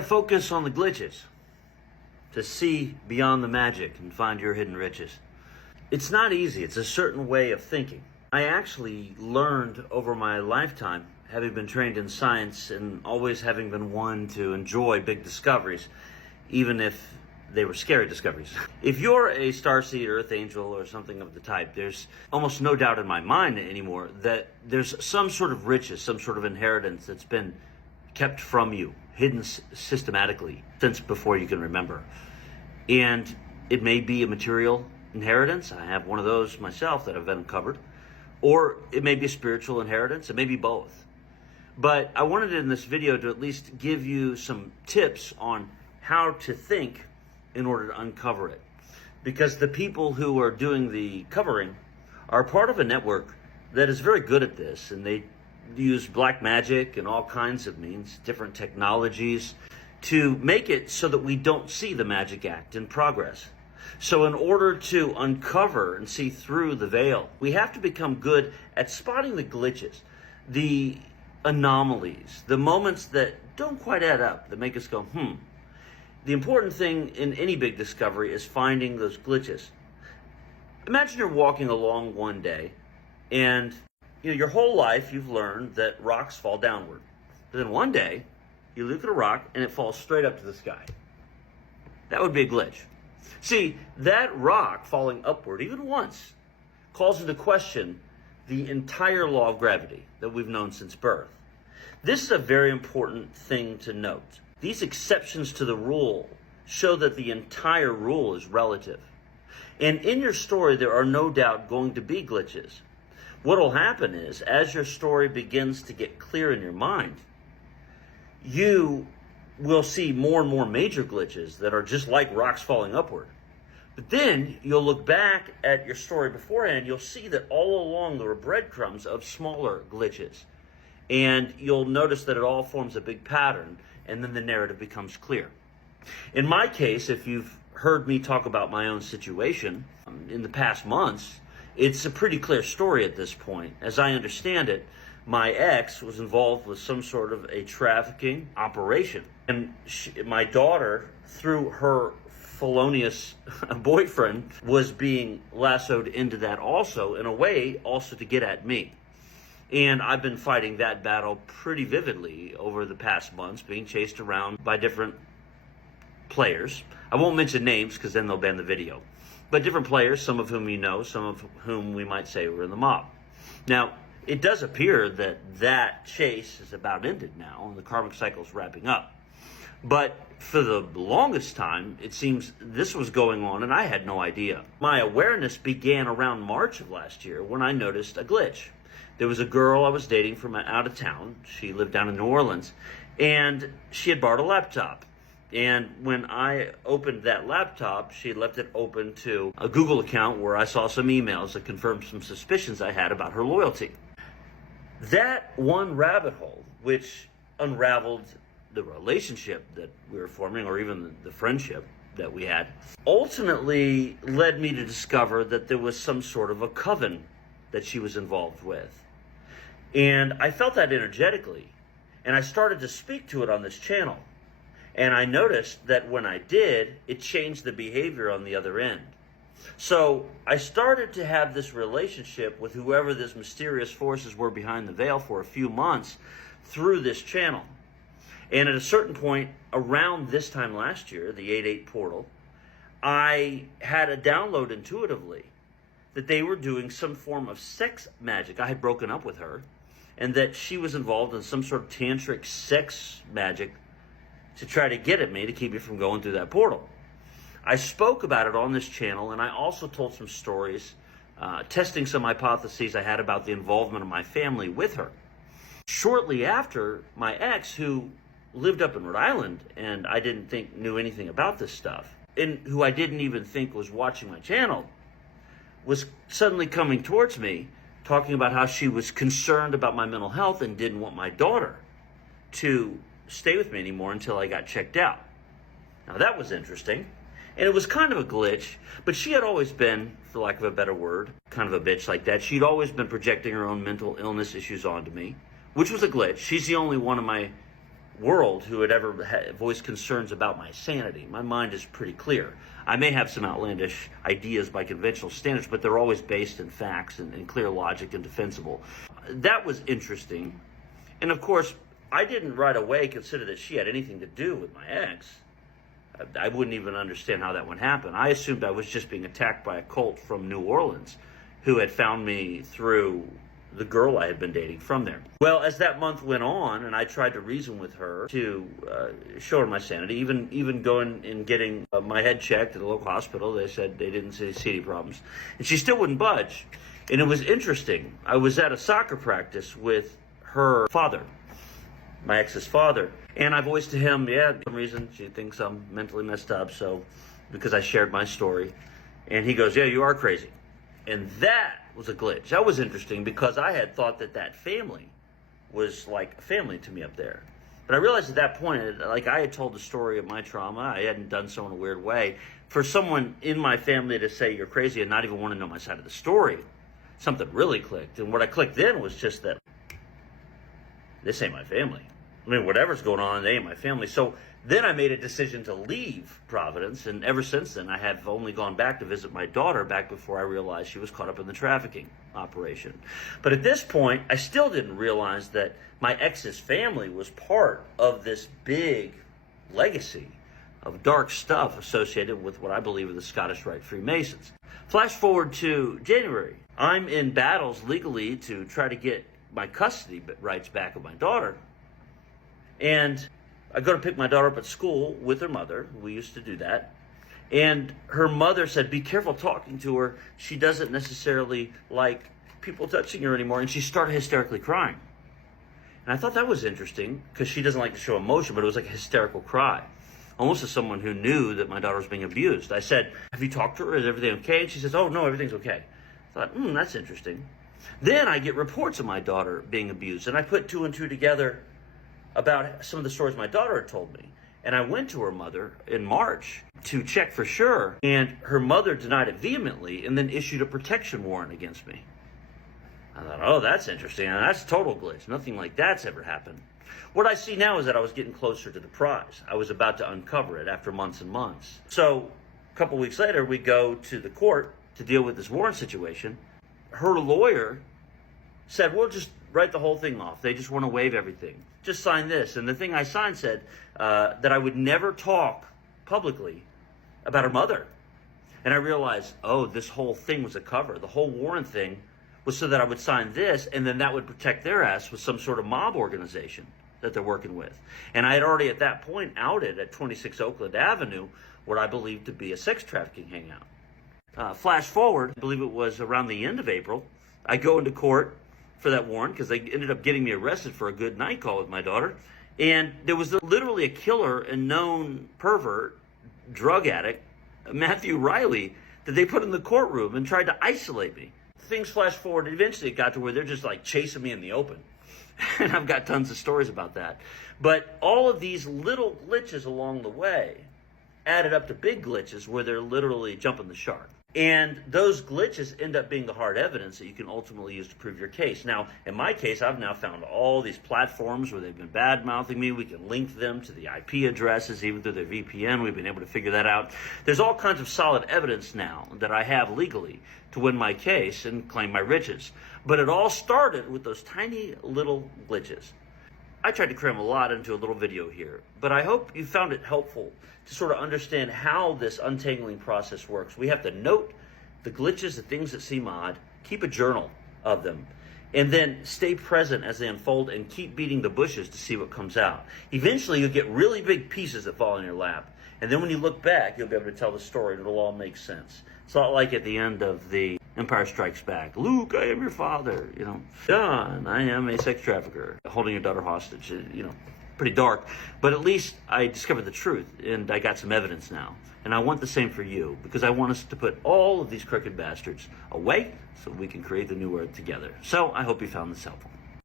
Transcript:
Focus on the glitches to see beyond the magic and find your hidden riches. It's not easy. It's a certain way of thinking. I actually learned over my lifetime, having been trained in science and always having been one to enjoy big discoveries, even if they were scary discoveries. If you're a starseed, earth angel, or something of the type, there's almost no doubt in my mind anymore that there's some sort of riches, some sort of inheritance that's been kept from you, hidden systematically since before you can remember. And it may be a material inheritance. I have one of those myself that I've uncovered. Or it may be a spiritual inheritance. It may be both. But I wanted in this video to at least give you some tips on how to think in order to uncover it. Because the people who are doing the covering are part of a network that is very good at this, and they use black magic and all kinds of means, different technologies, to make it so that we don't see the magic act in progress. So in order to uncover and see through the veil, we have to become good at spotting the glitches, the anomalies, the moments that don't quite add up, that make us go, The important thing in any big discovery is finding those glitches. Imagine you're walking along one day and your whole life you've learned that rocks fall downward. But then one day, you look at a rock and it falls straight up to the sky. That would be a glitch. See, that rock falling upward, even once, calls into question the entire law of gravity that we've known since birth. This is a very important thing to note. These exceptions to the rule show that the entire rule is relative. And in your story, there are no doubt going to be glitches. What will happen is, as your story begins to get clear in your mind, you will see more and more major glitches that are just like rocks falling upward. But then you'll look back at your story beforehand, you'll see that all along there were breadcrumbs of smaller glitches. And you'll notice that it all forms a big pattern, and then the narrative becomes clear. In my case, if you've heard me talk about my own situation in the past months, it's a pretty clear story at this point. As I understand it, my ex was involved with some sort of a trafficking operation. And my daughter, through her felonious boyfriend, was being lassoed into that also, in a way, also to get at me. And I've been fighting that battle pretty vividly over the past months, being chased around by different players. I won't mention names because then they'll ban the video. But different players, some of whom you know, some of whom we might say were in the mob. Now, it does appear that that chase is about ended now, and the karmic cycle is wrapping up. But for the longest time, it seems this was going on, and I had no idea. My awareness began around March of last year when I noticed a glitch. There was a girl I was dating from out of town. She lived down in New Orleans, and she had borrowed a laptop. And when I opened that laptop, she had left it open to a Google account where I saw some emails that confirmed some suspicions I had about her loyalty. That one rabbit hole, which unraveled the relationship that we were forming, or even the friendship that we had, ultimately led me to discover that there was some sort of a coven that she was involved with. And I felt that energetically, and I started to speak to it on this channel. And I noticed that when I did, it changed the behavior on the other end. So I started to have this relationship with whoever this mysterious forces were behind the veil for a few months through this channel. And at a certain point around this time last year, the 8/8 portal, I had a download intuitively that they were doing some form of sex magic. I had broken up with her, and that she was involved in some sort of tantric sex magic to try to get at me to keep me from going through that portal. I spoke about it on this channel, and I also told some stories, testing some hypotheses I had about the involvement of my family with her. Shortly after, my ex, who lived up in Rhode Island, and I didn't think knew anything about this stuff, and who I didn't even think was watching my channel, was suddenly coming towards me, talking about how she was concerned about my mental health and didn't want my daughter to stay with me anymore until I got checked out. Now that was interesting, and it was kind of a glitch, but she had always been, for lack of a better word, kind of a bitch like that. She'd always been projecting her own mental illness issues onto me, which was a glitch. She's the only one of my world who had ever voiced concerns about my sanity. My mind is pretty clear. I may have some outlandish ideas by conventional standards, but they're always based in facts and clear logic and defensible. That was interesting. And of course, I didn't right away consider that she had anything to do with my ex. I wouldn't even understand how that would happen. I assumed I was just being attacked by a cult from New Orleans who had found me through the girl I had been dating from there. Well, as that month went on, and I tried to reason with her to show her my sanity, even going and getting my head checked at a local hospital, they said they didn't see any problems. And she still wouldn't budge. And it was interesting. I was at a soccer practice with her father, my ex's father, and I voiced to him, yeah, for some reason she thinks I'm mentally messed up, so because I shared my story. And he goes, yeah, you are crazy. And that was a glitch. That was interesting because I had thought that family was like a family to me up there. But I realized at that point, like I had told the story of my trauma. I hadn't done so in a weird way. For someone in my family to say you're crazy and not even want to know my side of the story, something really clicked. And what I clicked then was just that this ain't my family. I mean, whatever's going on, they ain't my family. So then I made a decision to leave Providence, and ever since then I have only gone back to visit my daughter back before I realized she was caught up in the trafficking operation. But at this point, I still didn't realize that my ex's family was part of this big legacy of dark stuff associated with what I believe are the Scottish Rite Freemasons. Flash forward to January. I'm in battles legally to try to get my custody rights back of my daughter. And I go to pick my daughter up at school with her mother. We used to do that. And her mother said, be careful talking to her. She doesn't necessarily like people touching her anymore. And she started hysterically crying. And I thought that was interesting because she doesn't like to show emotion, but it was like a hysterical cry, almost as someone who knew that my daughter was being abused. I said, have you talked to her? Is everything okay? And she says, oh, no, everything's okay. I thought, that's interesting. Then I get reports of my daughter being abused. And I put two and two together about some of the stories my daughter had told me. And I went to her mother in March to check for sure, and her mother denied it vehemently and then issued a protection warrant against me. I thought, oh, that's interesting. And that's a total glitch. Nothing like that's ever happened. What I see now is that I was getting closer to the prize. I was about to uncover it after months and months. So a couple weeks later, we go to the court to deal with this warrant situation. Her lawyer said, we'll just write the whole thing off. They just want to waive everything. Just sign this. And the thing I signed said that I would never talk publicly about her mother. And I realized, oh, this whole thing was a cover. The whole warrant thing was so that I would sign this, and then that would protect their ass with some sort of mob organization that they're working with. And I had already at that point outed at 26 Oakland Avenue what I believed to be a sex trafficking hangout. Flash forward, I believe it was around the end of April, I go into court for that warrant because they ended up getting me arrested for a good night call with my daughter. And there was literally a killer and known pervert, drug addict, Matthew Riley, that they put in the courtroom and tried to isolate me. Things flash forward, and eventually it got to where they're just like chasing me in the open. And I've got tons of stories about that. But all of these little glitches along the way added up to big glitches where they're literally jumping the shark. And those glitches end up being the hard evidence that you can ultimately use to prove your case. Now, in my case, I've now found all these platforms where they've been bad-mouthing me. We can link them to the IP addresses, even through their VPN. We've been able to figure that out. There's all kinds of solid evidence now that I have legally to win my case and claim my riches. But it all started with those tiny little glitches. I tried to cram a lot into a little video here, but I hope you found it helpful to sort of understand how this untangling process works. We have to note the glitches, the things that seem odd, keep a journal of them, and then stay present as they unfold and keep beating the bushes to see what comes out. Eventually, you'll get really big pieces that fall in your lap, and then when you look back, you'll be able to tell the story and it'll all make sense. It's not like at the end of the Empire Strikes Back, Luke, I am your father, John, I am a sex trafficker, holding your daughter hostage, pretty dark, but at least I discovered the truth and I got some evidence now. And I want the same for you because I want us to put all of these crooked bastards away so we can create the new earth together. So I hope you found this helpful.